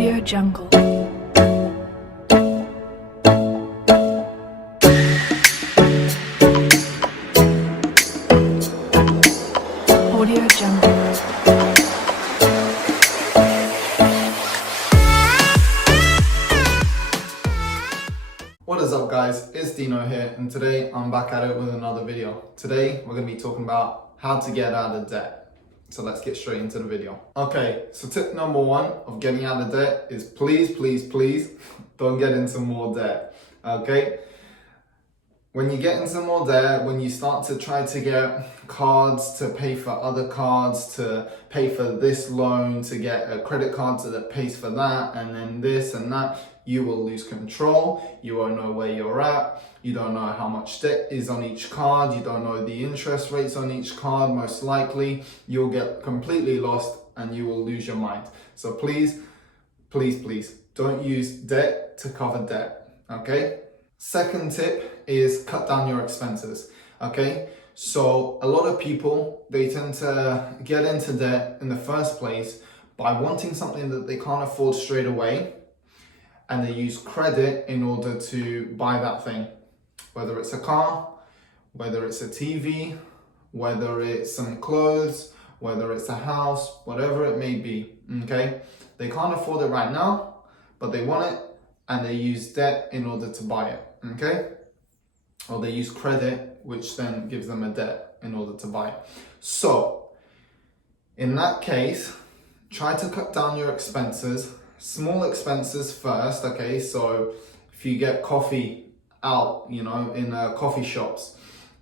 Audio Jungle. Audio Jungle. What is up guys, it's Dino here and today I'm back at it with another video. Today we're going to be talking about how to get out of debt. So let's get straight into the video. Okay, so tip number one of getting out of debt is please don't get into more debt. Okay? When you get into more debt, when you start to try to get cards to pay for other cards, to pay for this loan, to get a credit card that pays for that, and then this and that, you will lose control. You won't know where you're at. You don't know how much debt is on each card. You don't know the interest rates on each card. Most likely, you'll get completely lost and you will lose your mind. So please, don't use debt to cover debt, okay? Second tip is cut down your expenses, okay? So a lot of people, they tend to get into debt in the first place by wanting something that they can't afford straight away, and they use credit in order to buy that thing. Whether it's a car, whether it's a TV, whether it's some clothes, whether it's a house, whatever it may be, okay? They can't afford it right now, but they want it, and they use debt in order to buy it, okay? Or they use credit, which then gives them a debt in order to buy it. So, in that case, try to cut down your expenses. Small expenses first, okay? So, if you get coffee out, in coffee shops,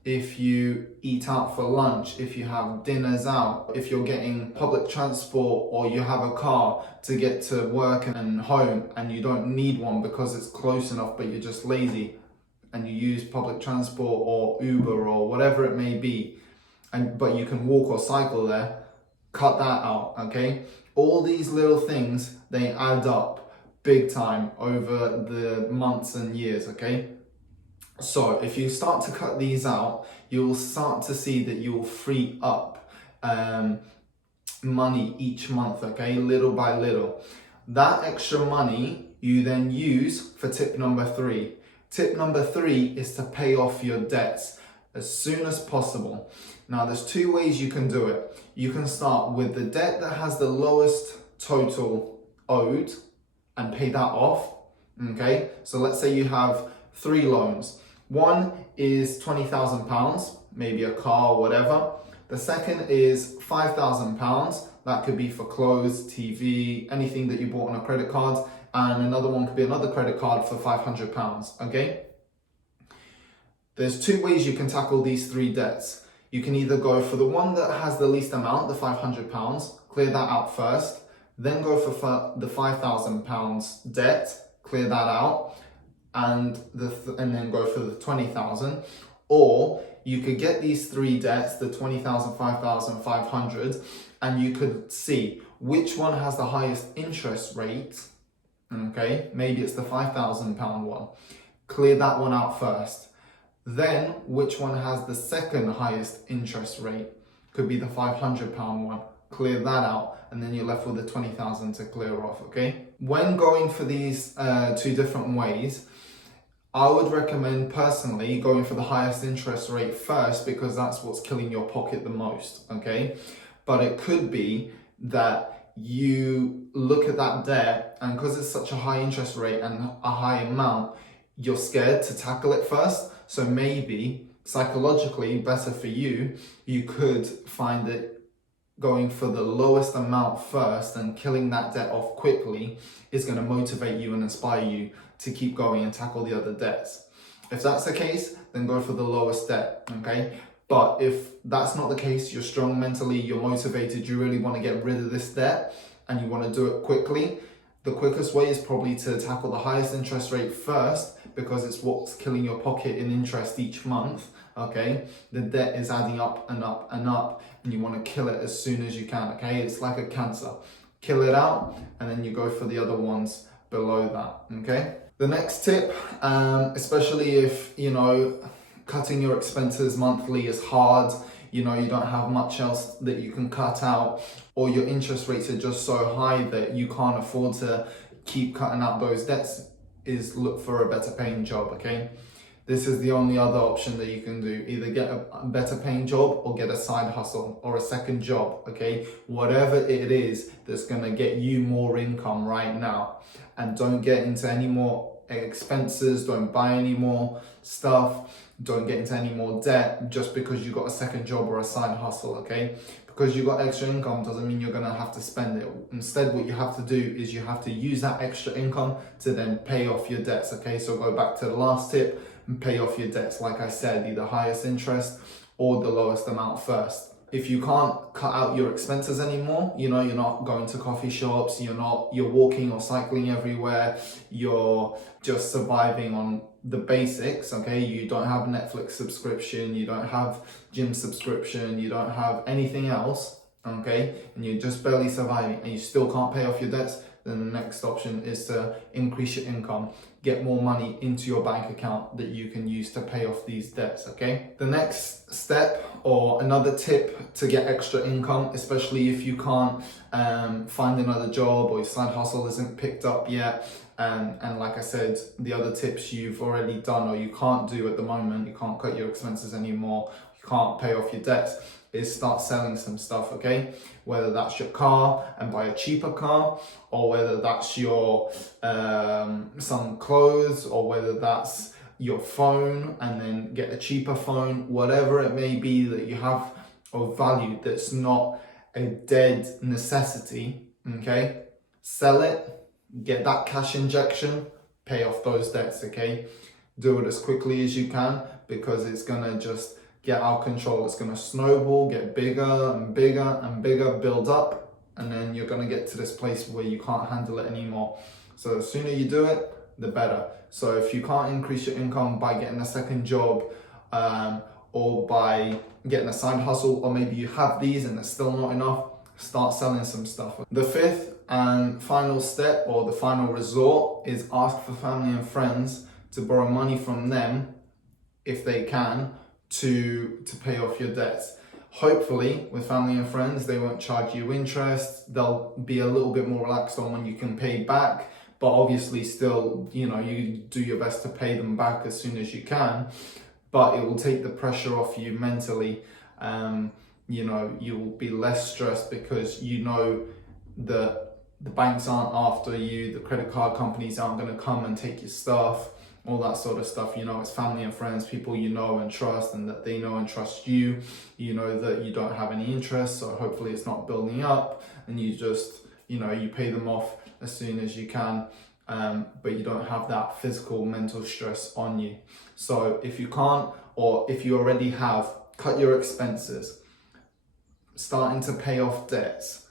if you eat out for lunch, if you have dinners out, if you're getting public transport or you have a car to get to work and home and you don't need one because it's close enough but you're just lazy and you use public transport or Uber or whatever it may be, but you can walk or cycle there, cut that out, okay? All these little things, they add up big time over the months and years, okay? So if you start to cut these out, you'll start to see that you'll free up money each month, okay? Little by little. That extra money you then use for tip number three. Tip number three is to pay off your debts as soon as possible. Now there's two ways you can do it. You can start with the debt that has the lowest total owed and pay that off, okay? So let's say you have 3 loans. One is £20,000, maybe a car or whatever. The second is £5,000. That could be for clothes, TV, anything that you bought on a credit card. And another one could be another credit card for £500, okay? There's 2 ways you can tackle these 3 debts. You can either go for the one that has the least amount, the £500, clear that out first, then go for the £5,000 debt, clear that out, and then go for the 20,000. Or you could get these 3 debts, the 20,000, 5,000, 500, and you could see which one has the highest interest rate. Okay, maybe it's the £5,000 one. Clear that one out first. Then, which one has the second highest interest rate? Could be the £500 one. Clear that out, and then you're left with the 20,000 to clear off, okay? When going for these 2 different ways, I would recommend personally going for the highest interest rate first because that's what's killing your pocket the most, okay? But it could be that you look at that debt, and because it's such a high interest rate and a high amount, you're scared to tackle it first. So maybe psychologically better for you, you could find that going for the lowest amount first and killing that debt off quickly is going to motivate you and inspire you to keep going and tackle the other debts. If that's the case, then go for the lowest debt, okay? But if that's not the case, you're strong mentally, you're motivated, you really want to get rid of this debt and you want to do it quickly, the quickest way is probably to tackle the highest interest rate first because it's what's killing your pocket in interest each month, okay? The debt is adding up and up and up and you want to kill it as soon as you can, okay? It's like a cancer. Kill it out and then you go for the other ones below that, okay? The next tip, especially if, cutting your expenses monthly is hard, you don't have much else that you can cut out, or your interest rates are just so high that you can't afford to keep cutting out those debts is look for a better paying job, okay? This is the only other option that you can do. Either get a better paying job or get a side hustle or a second job, okay? Whatever it is that's gonna get you more income right now. And don't get into any more expenses, don't buy any more stuff, don't get into any more debt just because you got a second job or a side hustle, okay? Because you got extra income doesn't mean you're gonna have to spend it. Instead, what you have to do is you have to use that extra income to then pay off your debts, okay? So go back to the last tip and pay off your debts. Like I said, either highest interest or the lowest amount first. If you can't cut out your expenses anymore, you know, you're not going to coffee shops, you're walking or cycling everywhere, you're just surviving on the basics, okay? You don't have Netflix subscription, you don't have gym subscription, you don't have anything else, okay? And you're just barely surviving and you still can't pay off your debts, then the next option is to increase your income, get more money into your bank account that you can use to pay off these debts, okay? The next step or another tip to get extra income, especially if you can't find another job or your side hustle isn't picked up yet, and like I said, the other tips you've already done or you can't do at the moment, you can't cut your expenses anymore, you can't pay off your debts, is start selling some stuff, okay? Whether that's your car and buy a cheaper car, or whether that's your some clothes, or whether that's your phone and then get a cheaper phone, whatever it may be that you have of value that's not a dead necessity, okay? Sell it, get that cash injection, pay off those debts, okay? Do it as quickly as you can because it's gonna just get out of control. It's going to snowball, get bigger and bigger and bigger, build up, and then you're going to get to this place where you can't handle it anymore. So the sooner you do it, the better. So if you can't increase your income by getting a second job or by getting a side hustle, or maybe you have these and it's still not enough, start selling some stuff. The fifth and final step, or the final resort, is ask for family and friends to borrow money from them if they can, to pay off your debts. Hopefully with family and friends they won't charge you interest, they'll be a little bit more relaxed on when you can pay back, but obviously still, you know, you do your best to pay them back as soon as you can, but it will take the pressure off you mentally. You know, you'll be less stressed because you know that the banks aren't after you, the credit card companies aren't going to come and take your stuff, all that sort of stuff. You know, it's family and friends, people you know and trust, and that they know and trust you. You know that you don't have any interest, so hopefully it's not building up, and you just, you know, you pay them off as soon as you can, but you don't have that physical, mental stress on you. So if you can't, or if you already have, cut your expenses, starting to pay off debts,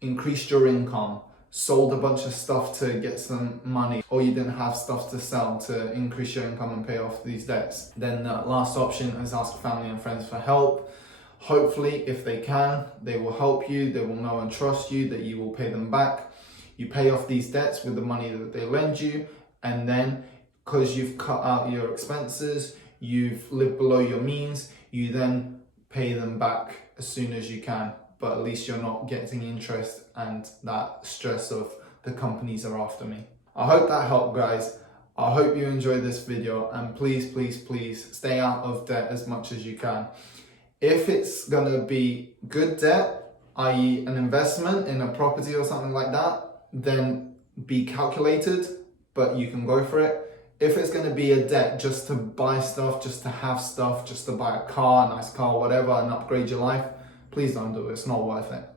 increased your income, sold a bunch of stuff to get some money, or you didn't have stuff to sell to increase your income and pay off these debts, then the last option is ask family and friends for help. Hopefully, if they can, they will help you, they will know and trust you that you will pay them back. You pay off these debts with the money that they lend you, and then because you've cut out your expenses, you've lived below your means, you then pay them back as soon as you can. But at least you're not getting interest and that stress of the companies are after me. I hope that helped, guys. I hope you enjoyed this video, and please, please, please stay out of debt as much as you can. If it's gonna be good debt, i.e. an investment in a property or something like that, then be calculated, but you can go for it. If it's gonna be a debt just to buy stuff, just to have stuff, just to buy a car, a nice car, whatever, and upgrade your life, please don't do it. It's not worth it.